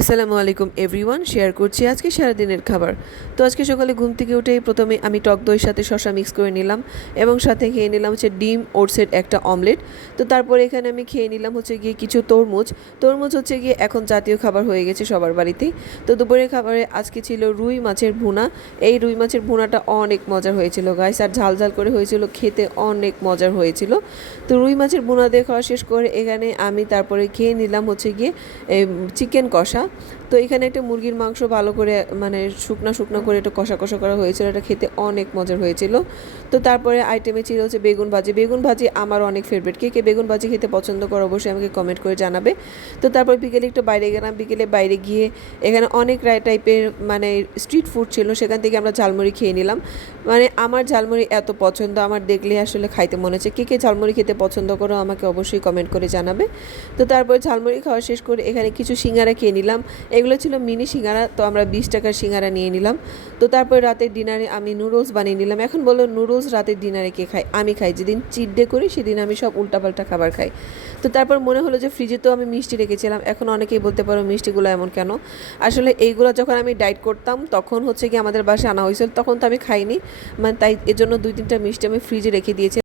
আসসালামু আলাইকুম everyone, share করছি আজকে সারাদিনের খাবার। তো আজকে সকালে ঘুম থেকে উঠেই প্রথমে আমি টক দইয়ের সাথে শসা মিক্স করে নিলাম এবং সাথে খেয়ে নিলাম হচ্ছে ডিম ওটসের একটা অমলেট। তো তারপরে এখানে আমি খেয়ে নিলাম হচ্ছে গিয়ে কিছু তরমুজ। তরমুজ হচ্ছে গিয়ে এখন জাতীয় খাবার হয়ে গেছে সবার বাড়িতেই। তো দুপুরের খাবারে আজকে ছিল রুই মাছের ভুনা। এই রুই মাছের ভুনাটা অনেক মজার হয়েছিল গাইস, আর ঝাল ঝাল করে হয়েছিল, খেতে অনেক মজার হয়েছিল। তো রুই মাছের ভুনা দিয়ে খাওয়া শেষ করে এখানে আমি তারপরে খেয়ে নিলাম হচ্ছে গিয়ে চিকেন কষা। তো এখানে একটা মুরগির মাংস ভালো করে মানে শুকনো শুকনো করে একটু কষা কষা করা হয়েছিল, এটা খেতে অনেক মজার হয়েছিল। তো তারপরে আইটেমে ছিল হচ্ছে বেগুন ভাজি। বেগুন ভাজি আমার অনেক ফেভারিট, কে কে বেগুন ভাজি খেতে পছন্দ করে অবশ্যই আমাকে কমেন্ট করে জানাবে। তো তারপর বিকেলে একটু বাইরে গেলাম, বিকেলে বাইরে গিয়ে এখানে অনেক টাইপের মানে স্ট্রিট ফুড ছিল, সেখান থেকে আমরা ঝালমুড়ি খেয়ে নিলাম। মানে আমার ঝালমুড়ি এত পছন্দ, আমার দেখলে আসলে খাইতে মনে হচ্ছে। কে কে ঝালমুড়ি খেতে পছন্দ করো আমাকে অবশ্যই কমেন্ট করে জানাবে। তো তারপর ঝালমুড়ি খাওয়া শেষ করে এখানে কিছু সিঙ্গারা খেয়ে নিলাম। এগুলো ছিল মিনি সিঙ্গারা, তো আমরা 20 টাকার সিঙ্গারা নিয়ে নিলাম। তো তারপর রাতের ডিনারে আমি নুডলস বানিয়ে নিলাম। এখন বলো নুডলস রাতের ডিনারে কে খায়? আমি খাই। যেদিন চিট ডে করি সেদিন আমি সব উল্টাপাল্টা খাবার খাই। তো তারপর মনে হলো যে ফ্রিজে তো আমি মিষ্টি রেখেছিলাম, এখন অনেকেই বলতে পারো মিষ্টিগুলো এমন কেন। আসলে এইগুলো যখন আমি ডায়েট করতাম তখন হচ্ছে কি আমাদের বাসায় আনা হয়েছিল, তখন তো আমি খাইনি, মানে তাই এজন্য 2-3টা মিষ্টি আমি ফ্রিজে রেখে দিয়েছি।